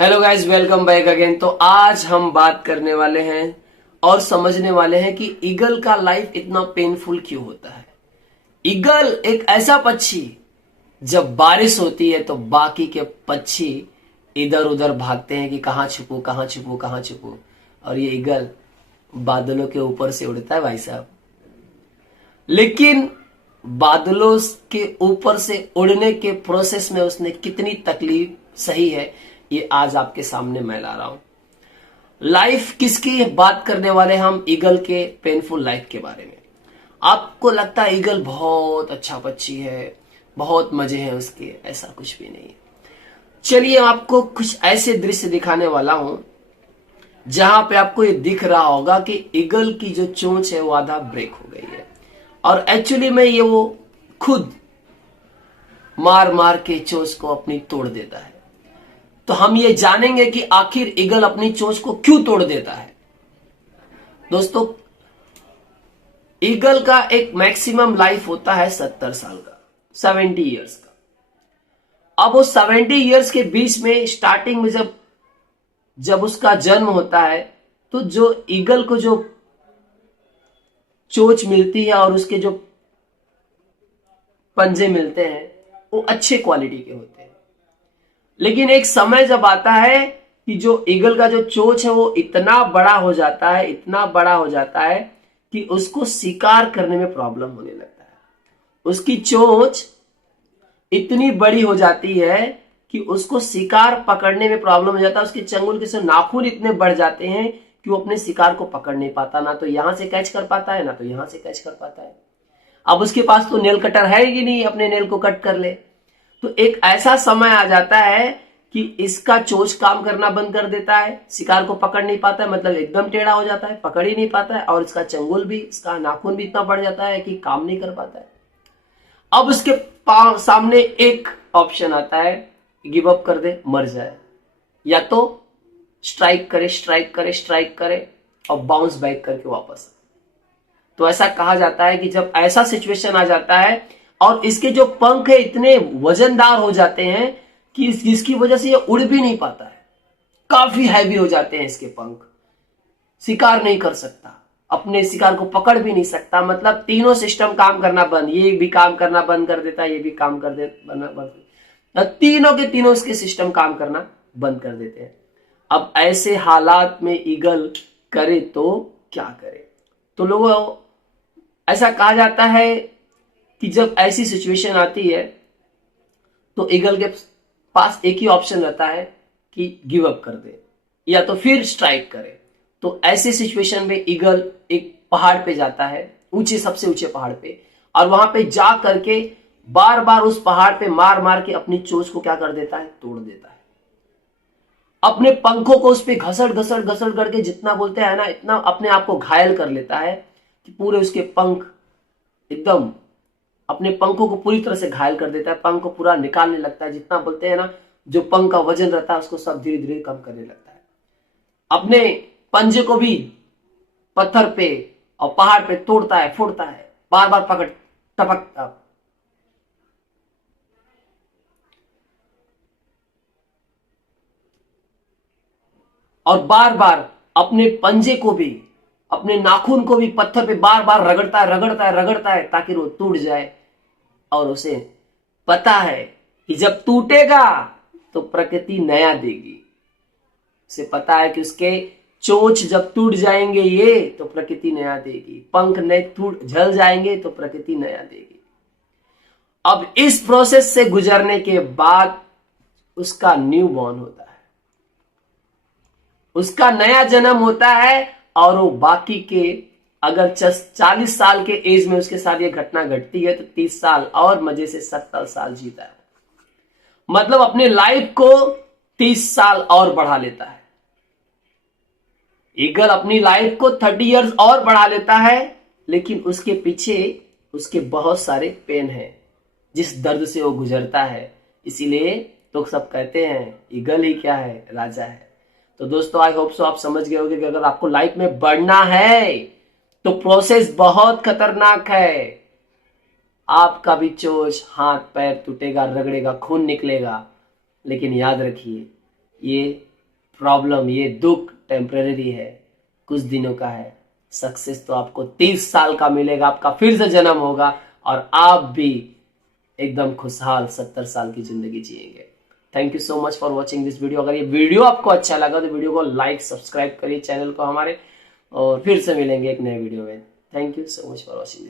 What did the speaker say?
Hello guys, welcome back again. तो आज हम बात करने वाले हैं और समझने वाले हैं कि ईगल का लाइफ इतना पेनफुल क्यों होता है। ईगल एक ऐसा पक्षी, जब बारिश होती है तो बाकी के पक्षी इधर उधर भागते हैं कि कहां छुपो कहां छुपो कहां छुपो, और ये ईगल बादलों के ऊपर से उड़ता है भाई साहब। लेकिन बादलों के ऊपर से उड़ने के प्रोसेस में उसने कितनी तकलीफ सही है, ये आज आपके सामने मैं ला रहा हूं। लाइफ किसकी बात करने वाले हम? ईगल के पेनफुल लाइफ के बारे में। आपको लगता है ईगल बहुत अच्छा पक्षी है, बहुत मजे हैं उसके, ऐसा कुछ भी नहीं है। चलिए आपको कुछ ऐसे दृश्य दिखाने वाला हूं जहां पे आपको ये दिख रहा होगा कि ईगल की जो चोंच है वो आधा ब्रेक हो गई है, और एक्चुअली में ये वो खुद मार मार के चोंच को अपनी तोड़ देता है। तो हम ये जानेंगे कि आखिर ईगल अपनी चोंच को क्यों तोड़ देता है। दोस्तों, ईगल का एक मैक्सिमम लाइफ होता है 70 साल का, 70 ईयर्स का। अब वो 70 ईयर्स के बीच में स्टार्टिंग में जब उसका जन्म होता है, तो जो ईगल को जो चोंच मिलती है और उसके जो पंजे मिलते हैं वो अच्छे क्वालिटी के होते हैं। लेकिन एक समय जब आता है कि जो ईगल का जो चोंच है वो इतना बड़ा हो जाता है, इतना बड़ा हो जाता है कि उसको शिकार करने में प्रॉब्लम होने लगता है। उसकी चोंच इतनी बड़ी हो जाती है कि उसको शिकार पकड़ने में प्रॉब्लम हो जाता है। उसके चंगुल के से नाखून इतने बढ़ जाते हैं कि वो अपने शिकार को पकड़ नहीं पाता, ना तो यहां से कैच कर पाता है ना तो यहां से कैच कर पाता है। अब उसके पास तो नेल कटर है ही नहीं, अपने नेल को कट कर ले। तो एक ऐसा समय आ जाता है कि इसका चोंच काम करना बंद कर देता है, शिकार को पकड़ नहीं पाता है, मतलब एकदम टेढ़ा हो जाता है, पकड़ ही नहीं पाता है, और इसका चंगुल भी, इसका नाखून भी इतना बढ़ जाता है कि काम नहीं कर पाता है। अब उसके सामने एक ऑप्शन आता है, गिव अप कर दे, मर जाए, या तो स्ट्राइक करे स्ट्राइक करे स्ट्राइक करे और बाउंस बैक करके वापस। तो ऐसा कहा जाता है कि जब ऐसा सिचुएशन आ जाता है और इसके जो पंख है इतने वजनदार हो जाते हैं कि जिसकी वजह से ये उड़ भी नहीं पाता है, काफी हैवी हो जाते हैं इसके पंख, शिकार नहीं कर सकता, अपने शिकार को पकड़ भी नहीं सकता। मतलब तीनों सिस्टम काम करना बंद, ये भी काम करना बंद कर देता है, ये भी काम कर देता, तीनों के तीनों इसके सिस्टम काम करना बंद कर देते हैं। अब ऐसे हालात में ईगल करे तो क्या करे? तो लोगों, ऐसा कहा जाता है कि जब ऐसी सिचुएशन आती है तो ईगल के पास एक ही ऑप्शन रहता है कि गिव अप कर दे या तो फिर स्ट्राइक करे। तो ऐसे सिचुएशन में ईगल एक पहाड़ पे जाता है, ऊंचे, सबसे ऊंचे पहाड़ पे, और वहां पे जा करके बार बार उस पहाड़ पे मार मार के अपनी चोंच को क्या कर देता है? तोड़ देता है। अपने पंखों को उस पे घसड़ घसड़ घसड़ करके, जितना बोलते हैं ना, इतना अपने आप को घायल कर लेता है कि पूरे उसके पंख एकदम, अपने पंखों को पूरी तरह से घायल कर देता है, पंख को पूरा निकालने लगता है। जितना बोलते हैं ना, जो पंख का वजन रहता है उसको सब धीरे धीरे कम करने लगता है। अपने पंजे को भी पत्थर पे और पहाड़ पे तोड़ता है, फोड़ता है, बार बार पकड़, टपकता, और बार बार अपने पंजे को भी, अपने नाखून को भी पत्थर पे बार बार रगड़ता है रगड़ता है रगड़ता है ताकि वो टूट जाए। और उसे पता है कि जब टूटेगा तो प्रकृति नया देगी। उसे पता है कि उसके चोंच जब टूट जाएंगे ये तो प्रकृति नया देगी, पंख नए टूट झल जाएंगे तो प्रकृति नया देगी। अब इस प्रोसेस से गुजरने के बाद उसका न्यू बॉर्न होता है, उसका नया जन्म होता है, और वो बाकी के, अगर 40 साल के एज में उसके साथ ये घटना घटती है तो 30 साल और मजे से 70 साल जीता है। मतलब अपने लाइफ को 30 साल और बढ़ा लेता है। ईगल अपनी लाइफ को 30 इयर्स और बढ़ा लेता है, लेकिन उसके पीछे उसके बहुत सारे पेन है, जिस दर्द से वो गुजरता है। इसीलिए तो सब कहते हैं ईगल ही क्या है, राजा है। तो दोस्तों, आई होप सो आप समझ गए होंगे कि अगर आपको लाइफ में बढ़ना है तो प्रोसेस बहुत खतरनाक है। आपका भी चोंच, हाथ पैर टूटेगा, रगड़ेगा, खून निकलेगा, लेकिन याद रखिए ये प्रॉब्लम, ये दुख टेम्परेरी है, कुछ दिनों का है। सक्सेस तो आपको 30 साल का मिलेगा, आपका फिर से जन्म होगा और आप भी एकदम खुशहाल 70 साल की जिंदगी जिएंगे। Thank you so much for watching this video. अगर ये वीडियो आपको अच्छा लगा तो वीडियो को लाइक सब्सक्राइब करिए चैनल को हमारे, और फिर से मिलेंगे एक नए वीडियो में। Thank you so much for watching.